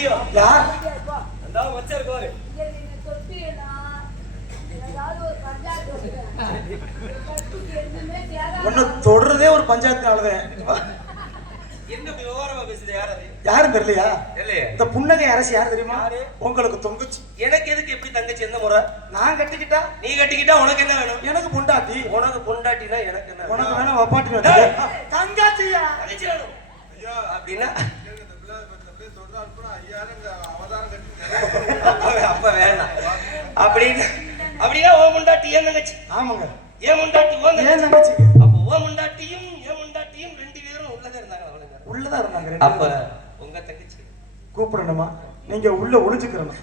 யார் ஒன்னு தொடர்றதே ஒரு பஞ்சாயத்துனாலதான். என்ன விவகாரமா பேசுது? யார் அது? யாரும் தெரியலையா? இல்லையே. இந்த புன்னகை அரசு யார் தெரியுமா? உங்களுக்கு தொங்குச்சு. எனக்கு எதுக்கு எப்படி தங்கச்சி? எந்த முறை? நான் கட்டிக்கிட்டா நீ கட்டிக்கிட்டா உனக்கு என்ன வேணும்? எனக்கு பொண்டாட்டி. உனக்கு பொண்டாட்டினா எனக்கு என்ன? உனக்கு வேணும் வப்பாட்டி தங்காச்சியா தங்கச்சி வேணும் அப்படின்னா அப்ப வேணாம். அப்படின்னா ஓ முண்டாட்டி ஏன் தங்கச்சி? ஆமாங்க. ஏன் முண்டாட்டி ஏன் தங்கச்சி? அப்ப ஓ முண்டாட்டியும் ஏன் முண்டாட்டியும் ரெண்டு பேரும் உள்ளதா இருந்தாங்க. உள்ளதா இருந்தாங்க. அப்ப உங்க தங்கச்சி கூப்பிடணுமா? நீங்க உள்ள ஒளிஞ்சுக்கிறணும்.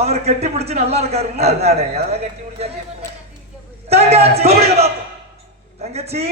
அவர் கட்டி பிடிச்சு நல்லா இருக்காரு. அதானே அதெல்லாம் கட்டி பிடிச்சாச்சு. தங்கச்சி கூப்பிடுங்க பாப்போம். தங்கச்சி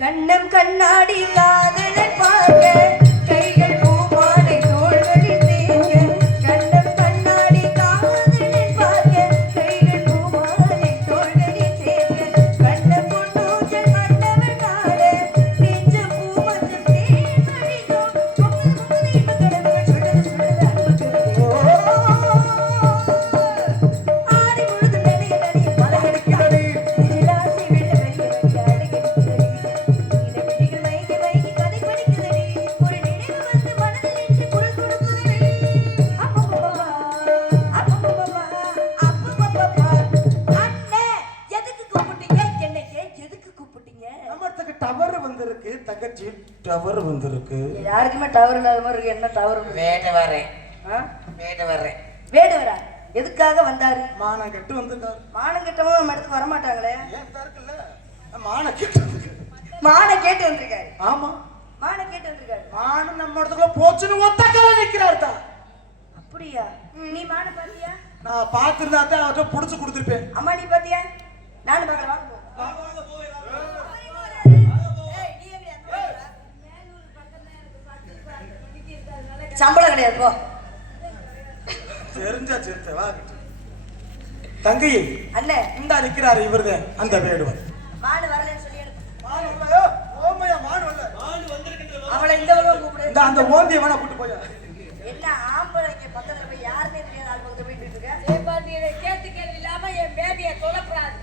கண்ணம் கண்ணாடி காதலன் பார்க்க கைகள் பூமாலை தோள்களில் தேய்க்க கண்ணம் கண்ணாடி காதலன் பார்க்க கைகள் பூமாலை தோள்களில் தேய்க்க கண்ணம் பொன்னூஞ்சல் மன்னவன் நாட நெஞ்ச பூமஞ்சம் தேனடிதோ பொங்கல் இன்ப கடவுள் சொல்லுது அன்பு ஆடி முழுது நடி மலகடிக்கிறது ராசி தங்கச்சி டவர் வந்திருக்கு. யாருக்குமே டவர் இல்லாத மாதிரி இருக்கு. என்ன டவர்? வேட்டை வர்றேன். வேடு வரா? எதுக்காக வந்தாரு? மானம் கெட்டு வந்திருக்காரு. மானம் கெட்டவங்க நம்ம இடத்துக்கு வர மாட்டாங்களே. மானம் கேட்டு வந்திருக்காரு. ஆமா, மானம் கேட்டு வந்திருக்காரு. மானம் நம்ம இடத்துல போச்சுன்னு ஒத்த கால நிக்கிறாரு தான். அப்படியா? நீ மானம் பாத்தியா? நான் பாத்துருந்தா தான் அவர்கிட்ட புடிச்சு கொடுத்துருப்பேன். அம்மா நீ பாத்தியா? நானும் பாக்கல. சம்பளம் கிடையாது போ. தெரிஞ்சா சிறுத்தை வா. தங்கி அண்ணே இந்த நிக்கிறாரு இவர்தான் அந்த வேடுவன். மாடு வரலன்னு சொல்லி அவளை இந்த பக்கம் கூப்பிடு. இந்த அந்த ஓந்திய வேணா கூட்டு போய். என்ன ஆம்பளைக்கு பக்கத்துல போய் யாருமே தெரியாத ஆள் பக்கத்துல போயிட்டு இருக்க? ஏபாண்டியே கேட்டு கேள்வி இல்லாம என் பேபியை தொலைப்படாது.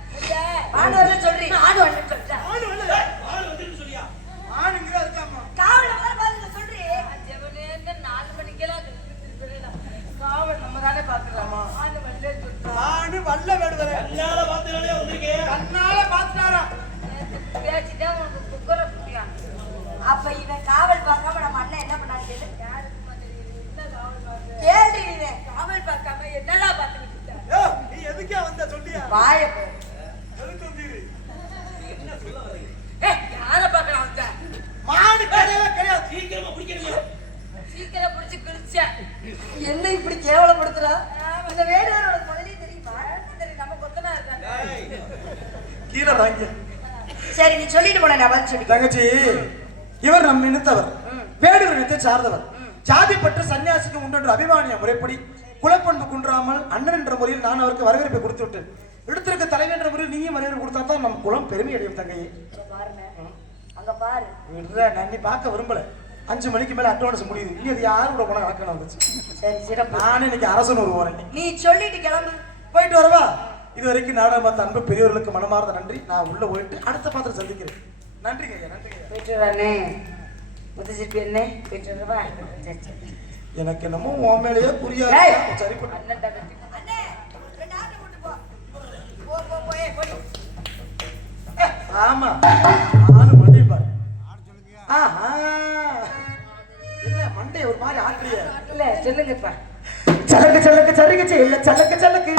மாடு வரலன்னு சொல்றீங்க. மாடு வரலன்னு சொல்றா. மாடு வந்துன்னு சொல்லியா? மாடுங்கற இருக்காமா? காவல வர பாருங்க சொல்றீ. ஜெவனேன்னு 4 மணிக்கெல்லாம் காவல் நம்ம தானே பாத்துக்கலாமா? மாடு வரலன்னு சொல்றா. மாடு வல்ல வேடுவரே. கண்ணால பாத்துறானே வந்திருக்கே. கண்ணால பாத்துறாரா? பேசிட்டா உனக்கு குக்கர புடியா. அப்ப இவன் காவல் பார்க்காம நம்ம அண்ணன் என்ன பண்ணாரு கேளு. யாருக்கு என்ன காவல் பாக்க? கேள்வி இவன் காவல் பார்க்காம என்னடா பாத்துக்கிட்டு இருக்க? ஏய் நீ எதுக்கே வந்த சொல்லியா? வாய போ. எதுக்கு வந்தீரு? என்ன சொல்ல வரீங்க? யார பார்க்கறான் வந்த? மாடு சீக்கிரமா பிடிக்கணுமே. சீக்கிரம் பிடிச்சு கிழிச்சேன். என்ன இப்படி கேவலப்படுத்துறா? இந்த வேடுவரோட முதலே தெரியுமா? தெரியும், நம்ம கொத்தனா இருக்காங்க. கீழே வாங்கி சரி நீ சொல்லிட்டு போன நான் பதில் சொல்லி. தங்கச்சி, இவர் நம் இனத்தவர், வேடுவர் இனத்தை சார்ந்தவர். ஜாதி பற்று சன்னியாசிக்கு உண்டென்ற அபிமானிய முறைப்படி குலப்பண்பு குன்றாமல் அண்ணன் என்ற முறையில் நான் அவருக்கு வரவேற்பை கொடுத்து விட்டேன். எடுத்திருக்க தலைவர் என்ற முறையில் நீயும் வரவேற்பு கொடுத்தா தான் நம் குலம் பெருமை அடையும். தங்கையே பாருங்க அங்க பாரு. விடுற, நான் நீ பார்க்க விரும்பல. 5 மணிக்கு மேல அட்வான்ஸ் முடியுது. இனி அது யாரும் கூட போன கணக்கு வந்துச்சு. சரி சிறப்பு. நானே இன்னைக்கு அரசன் ஒரு போறேன். நீ சொல்லிட்டு கிளம்பு. போயிட்டு வரவா? இதுவரைக்கும் நாடகம் பார்த்த அன்பு பெரியவர்களுக்கு மனமார்ந்த நன்றி. நான் உள்ள போயிட்டு அடுத்த பாத்திரம் சந்திக்கிறேன். நன்றிங்க ஐயா, நன்றிங்க ஐயா. போயிட்டு வரானே முத்துச்சிருப்பி என்ன போயிட்டு வரவா? சரி சரி. எனக்கு என்னமோ உன் மேலேயே புரியாது. ஏய். சரி பண்ணு. அண்ணன் தங்கச்சி. அண்ணே 2 ஆட்டை போட்டு போ. போ போ போ ஏய் போடி. ஆமா, ஆளு மண்டை பாரு. ஆஹா, என்ன மண்டை ஒரு மாதிரி ஆட்டலையே. இல்ல சொல்லுங்கப்பா. சலக்கு சலக்கு சலக்கு இல்ல சலக்கு சலக்கு